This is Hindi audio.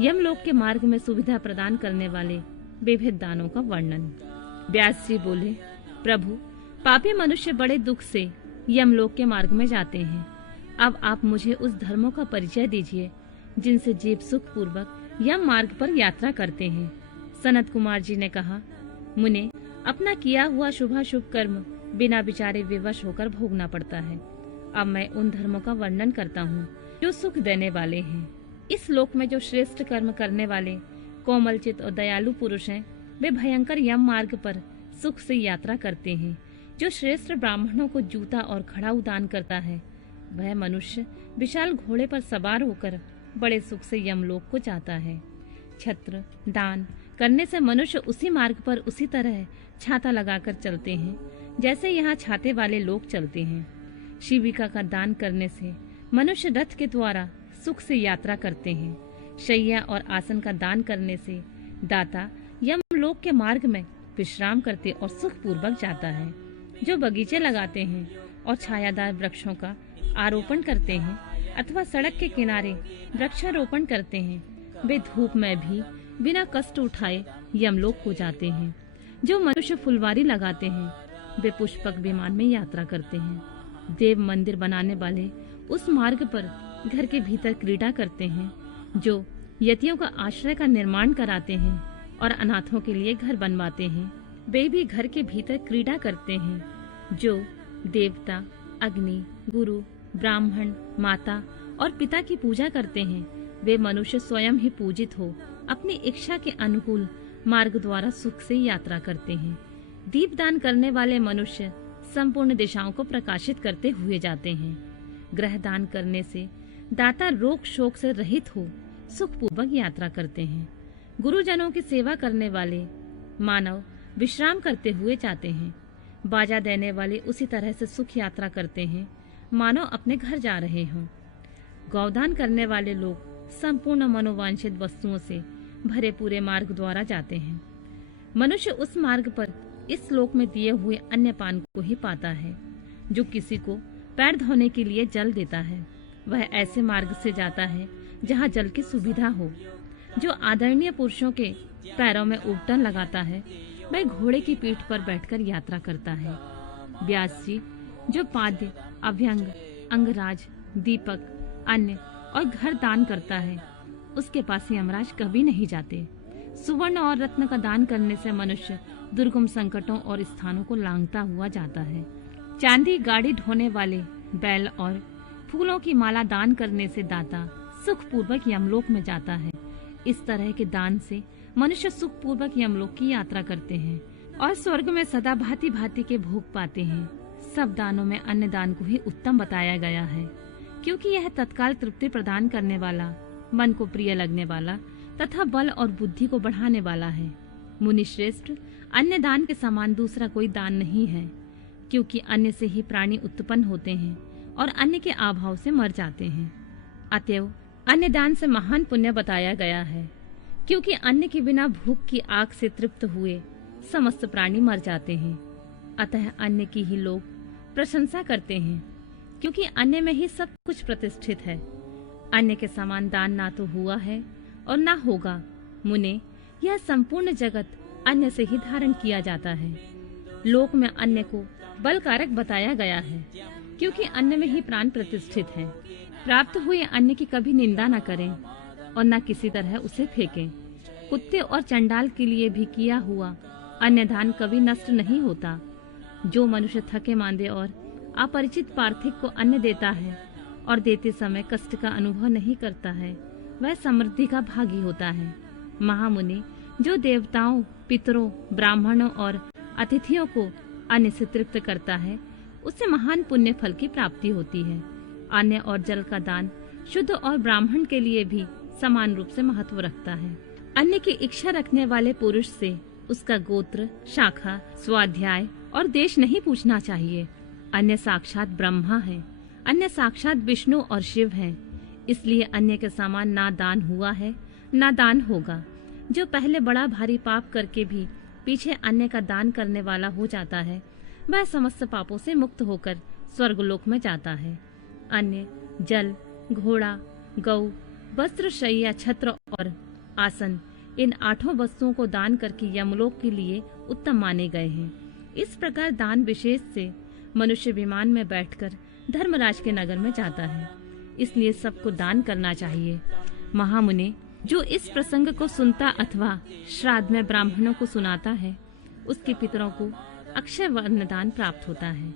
यमलोक के मार्ग में सुविधा प्रदान करने वाले विविध दानों का वर्णन। व्यास जी बोले, प्रभु, पापी मनुष्य बड़े दुख से यमलोक के मार्ग में जाते हैं। अब आप मुझे उस धर्मों का परिचय दीजिए जिनसे जीव सुख पूर्वक यम मार्ग पर यात्रा करते हैं। सनत कुमार जी ने कहा, मुने, अपना किया हुआ शुभाशुभ कर्म बिना विचारे विवश होकर भोगना पड़ता है। अब मैं उन धर्मों का वर्णन करता हूँ जो सुख देने वाले हैं। इस लोक में जो श्रेष्ठ कर्म करने वाले कोमल चित्त और दयालु पुरुष हैं, वे भयंकर यम मार्ग पर सुख से यात्रा करते हैं। जो श्रेष्ठ ब्राह्मणों को जूता और खड़ाऊ दान करता है, वह मनुष्य विशाल घोड़े पर सवार होकर बड़े सुख से यमलोक को जाता है। छत्र दान करने से मनुष्य उसी मार्ग पर उसी तरह छाता लगाकर चलते हैं जैसे यहाँ छाते वाले लोग चलते हैं। शिविका का दान करने से मनुष्य रथ के द्वारा सुख से यात्रा करते हैं। शैया और आसन का दान करने से दाता यमलोक के मार्ग में विश्राम करते और सुख पूर्वक जाता है। जो बगीचे लगाते हैं और छायादार वृक्षों का आरोपण करते हैं अथवा सड़क के किनारे वृक्षारोपण करते हैं, वे धूप में भी बिना कष्ट उठाए यमलोक को जाते हैं। जो मनुष्य फुलवारी लगाते हैं, वे पुष्पक विमान में यात्रा करते हैं। देव मंदिर बनाने वाले उस मार्ग पर घर के भीतर क्रीड़ा करते हैं। जो यतियों का आश्रय का निर्माण कराते हैं और अनाथों के लिए घर बनवाते हैं, वे भी घर के भीतर क्रीड़ा करते हैं। जो देवता, अग्नि, गुरु, ब्राह्मण, माता और पिता की पूजा करते हैं, वे मनुष्य स्वयं ही पूजित हो अपनी इच्छा के अनुकूल मार्ग द्वारा सुख से यात्रा करते हैं। दीपदान करने वाले मनुष्य संपूर्ण दिशाओं को प्रकाशित करते हुए जाते हैं। ग्रह दान करने से दाता रोग शोक से रहित हो सुख पूर्वक यात्रा करते हैं। गुरुजनों की सेवा करने वाले मानव विश्राम करते हुए जाते हैं। बाजा देने वाले उसी तरह से सुख यात्रा करते हैं मानो अपने घर जा रहे हों। गौदान करने वाले लोग संपूर्ण मनोवांछित वस्तुओं से भरे पूरे मार्ग द्वारा जाते हैं। मनुष्य उस मार्ग पर इस लोक में दिए हुए अन्य पान को ही पाता है। जो किसी को पैर धोने के लिए जल देता है, वह ऐसे मार्ग से जाता है जहाँ जल की सुविधा हो। जो आदरणीय पुरुषों के पैरों में उबटन लगाता है, वह घोड़े की पीठ पर बैठकर यात्रा करता है। व्यास जी, जो पाद्य, अभ्यंग, अंगराज, दीपक, अन्न और घर दान करता है, उसके पास यमराज कभी नहीं जाते। सुवर्ण और रत्न का दान करने से मनुष्य दुर्गम संकटों और स्थानों को लांघता हुआ जाता है। चांदी, गाड़ी ढोने वाले बैल और फूलों की माला दान करने से दाता सुख पूर्वक यमलोक में जाता है। इस तरह के दान से मनुष्य सुख पूर्वक यमलोक की यात्रा करते हैं और स्वर्ग में सदा भांति भांति के भोग पाते हैं। सब दानों में अन्न दान को ही उत्तम बताया गया है, क्योंकि यह तत्काल तृप्ति प्रदान करने वाला, मन को प्रिय लगने वाला तथा बल और बुद्धि को बढ़ाने वाला है। मुनि श्रेष्ठ, अन्य दान के समान दूसरा कोई दान नहीं है, क्योंकि अन्न से ही प्राणी उत्पन्न होते हैं और अन्न के अभाव से मर जाते हैं। अतएव अन्य दान से महान पुण्य बताया गया है, क्योंकि अन्न के बिना भूख की आग से तृप्त हुए समस्त प्राणी मर जाते हैं। अतः अन्न की ही लोग प्रशंसा करते हैं, क्योंकि अन्न में ही सब कुछ प्रतिष्ठित है। अन्न के समान दान ना तो हुआ है और ना होगा। मुने, यह संपूर्ण जगत अन्न से ही धारण किया जाता है। लोक में अन्न को बलकारक बताया गया है, क्योंकि अन्न में ही प्राण प्रतिष्ठित है। प्राप्त हुए अन्न की कभी निंदा न करें और न किसी तरह उसे फेंकें। कुत्ते और चंडाल के लिए भी किया हुआ अन्न दान कभी नष्ट नहीं होता। जो मनुष्य थके मांदे और अपरिचित पार्थिव को अन्न देता है और देते समय कष्ट का अनुभव नहीं करता है, वह समृद्धि का भागी होता है। महामुनि, जो देवताओं, पितरों, ब्राह्मणों और अतिथियों को अन्न से तृप्त करता है, उससे महान पुण्य फल की प्राप्ति होती है। अन्न और जल का दान शुद्ध और ब्राह्मण के लिए भी समान रूप से महत्व रखता है। अन्न की इच्छा रखने वाले पुरुष से उसका गोत्र, शाखा, स्वाध्याय और देश नहीं पूछना चाहिए। अन्न साक्षात ब्रह्मा है, अन्न साक्षात विष्णु और शिव है। इसलिए अन्न के समान ना दान हुआ है, ना दान होगा। जो पहले बड़ा भारी पाप करके भी पीछे अन्न का दान करने वाला हो जाता है, वह समस्त पापों से मुक्त होकर स्वर्गलोक में जाता है। अन्न, जल, घोड़ा, गौ, वस्त्र, शैया, छत्र और आसन इन 8 वस्तुओं को दान करके यमलोक के लिए उत्तम माने गए हैं। इस प्रकार दान विशेष से मनुष्य विमान में बैठकर धर्मराज के नगर में जाता है। इसलिए सबको दान करना चाहिए। महामुने, जो इस प्रसंग को सुनता अथवा श्राद्ध में ब्राह्मणों को सुनाता है, उसके पितरों को अक्षय वरदान प्राप्त होता है।